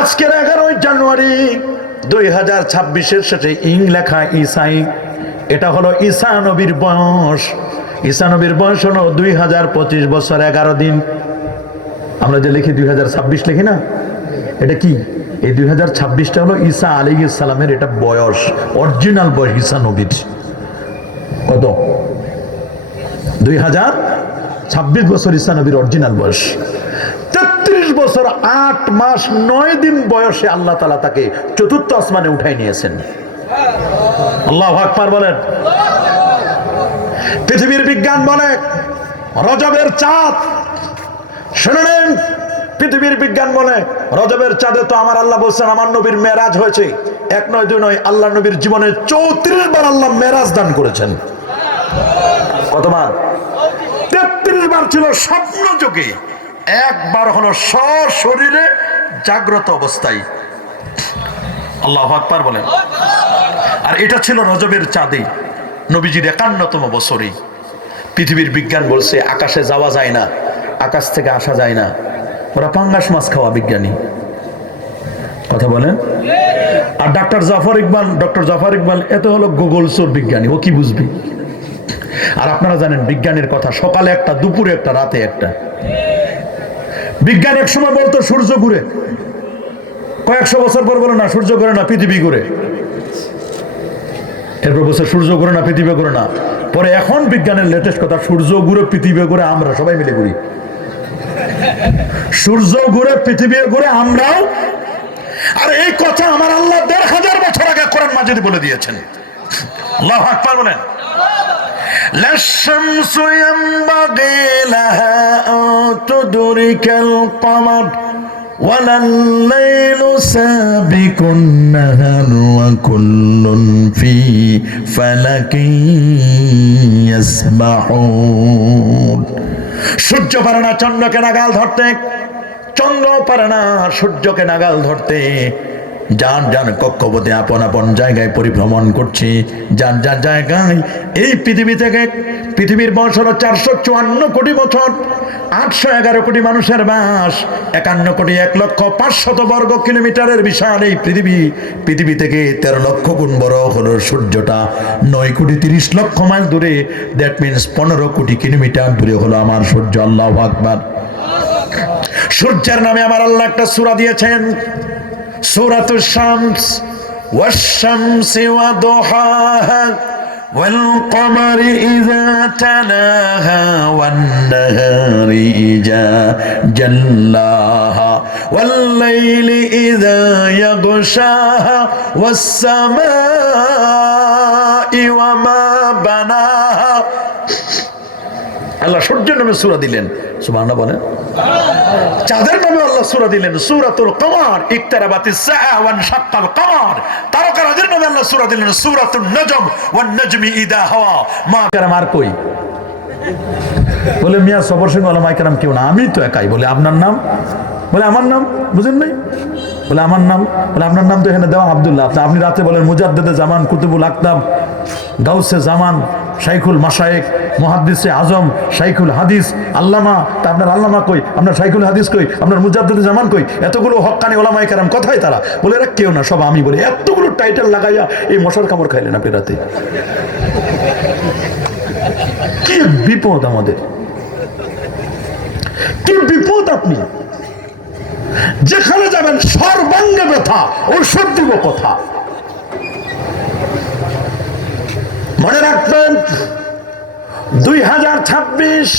আজকের 11ই জানুয়ারি 2026-এর শেষে ইং লেখা ঈসাই, এটা হলো ঈসা নবীর বয়স। ঈসা নবীর বয়স হলো 2025 বছর 11 দিন। আমরা যে লিখি 2026 লিখি না, এটা কি? এই 2026টা হলো ঈসা আলাইহিস সালামের এটা বয়স, অরিজিনাল বয়স ঈসা নবীর। কত? 2026 বছর ঈসা নবীর অরিজিনাল বয়স। 33 বছর 8 মাস 9 দিন বয়সে আল্লাহ তাআলা তাকে চতুর্থ আসমানে উঠাই নিয়েছেন। আল্লাহু আকবার বলেন। পৃথিবীর বিজ্ঞান বলে রজবের চাঁদ, শুনেন, পৃথিবীর বিজ্ঞান বলে রজবের চাঁদে তো আমার আল্লাহ বলছেন আমার নবীর মেরাজ হয়েছে। 1 নয় 2 নয়, আল্লাহ নবীর জীবনে 34 বার আল্লাহ মেরাজ দান করেছেন। কতবার? 33 বার ছিল স্বপ্ন যোগে, একবার হলো সশরীরে জাগ্রত অবস্থায়। আল্লাহু আকবার বলেন। আর এটা ছিল রজবের চাঁদে নবীজির 51তম বছরে। পৃথিবীর বিজ্ঞান বলছে আকাশে যাওয়া যায় না, আকাশ থেকে আসা যায় না। ওরা পাঙ্গাস মাছ খাওয়া বিজ্ঞানী, কথা বলেন। আর ডক্টর জাফর ইকবাল এত হলো গুগল সোর বিজ্ঞানী, ও কি বুঝবি? আর আপনারা জানেন বিজ্ঞানের কথা সকালে একটা, দুপুরে একটা, রাতে একটা। বিজ্ঞান এক সময় বলতো সূর্য ঘুরে, কয়েকশো বছর পর বলো না সূর্য ঘুরে না পৃথিবী ঘুরে। এরপর বলছে সূর্য ঘুরে না পৃথিবী ঘুরে না। পরে এখন বিজ্ঞানের লেটেস্ট কথা, সূর্য ঘুরে পৃথিবী ঘুরে, আমরা সবাই মিলে ঘুরি। সূর্য ঘুরে পৃথিবী ঘুরে আমরাও। আর এই কথা আমার আল্লাহ 1000 বছর আগে কোরআন মাজিদে বলে দিয়েছেন। আল্লাহু আকবার বলেন। লা শামসু ইয়ানবাগি লাহা আন তুদরিকাল কমার ওয়ালাল লাইলু সাবিকুন নাহার ওয়া কুল্লুন ফি ফালাকিন ইয়াসবাহুন। সূর্য পারে না চন্দ্রকে নাগাল ধরতে, চন্দ্র পারে না সূর্যকে নাগাল ধরতে। যার যার কক্ষপথে আপন আপন জায়গায় পরিভ্রমণ করছে, যার যার জায়গায়। এই পৃথিবী থেকে, পৃথিবীর বয়স হলো 454 কোটি বছর, 811 কোটি মানুষের বাস, 51 কোটি 1,05,000 বর্গ কিলোমিটারের বিশাল এই পৃথিবী থেকে 13 লক্ষ গুণ বড় হলো সূর্যটা। 9 কোটি 30 লক্ষ মাইল দূরে, দ্যাট মিনস 15 কোটি কিলোমিটার দূরে হলো আমার সূর্য। আল্লাহু আকবার। সূর্যের নামে আমার আল্লাহ একটা সূরা দিয়েছেন, সূরাতুশ শামস, ওয়াশ শামসি ওয়া দুহাহা ওয়াল কমারি ইযা তালাহা ওয়ান নাহারি ইযা জাল্লাহা ওয়াল লাইলি ইযা ইয়াগশাহা ওয়াস সামাই ওয়া মা বানাহা। আল্লাহ সূর্যের নামে সূরা দিলেন, সুবহানাল্লাহ বলেন। চাঁদের নামে আল্লাহ সূরা দিলেন, সূরাতুল কমার, ইকতারাবাতিস সাআ ওয়ান শাক্কাল কমার। তারকারাদের নামে আল্লাহ সূরা দিলেন, সূরাতুন নজম ওয়ান নাজমি ইযা হাওয়া। মা কারামার কই? বলে মিয়া সবর সঙ্গে ওলামায়ে কেরাম কেউ না, আমি তো একাই। বলে আপনার নাম? বলে আমার নাম বুঝেন নাই? বলে আমার নাম? বলে আপনার নাম তো এখানে দেওয়া আব্দুল্লাহ। আপনি রাতে বলেন মুজাদ্দেদে জামান, কুতুবুল আকতাব, গাউসে জামান, শাইখুল মাশায়েখ, মুহাদ্দিসে আজম, শাইখুল হাদিস, আল্লামা। তা আপনার আল্লামা কই? আপনার শাইখুল হাদিস কই? আপনার মুজাদ্দেদে জামান কই? এতগুলো হক্কানি ওলামায়ে কেরাম কোথায় তারা? বলে এরা কেউ না, সব আমি। বলে এতগুলো টাইটেল লাগাইয়া এই মশার কামড় খাইলেন আপনি রাতে। কি বিপদ আমাদের, কি বিপদ! আপনি যেখানে যাবেন সর্বাঙ্গে ব্যথা, ঔষধ দিব কথা। মনে রাখবেন 2026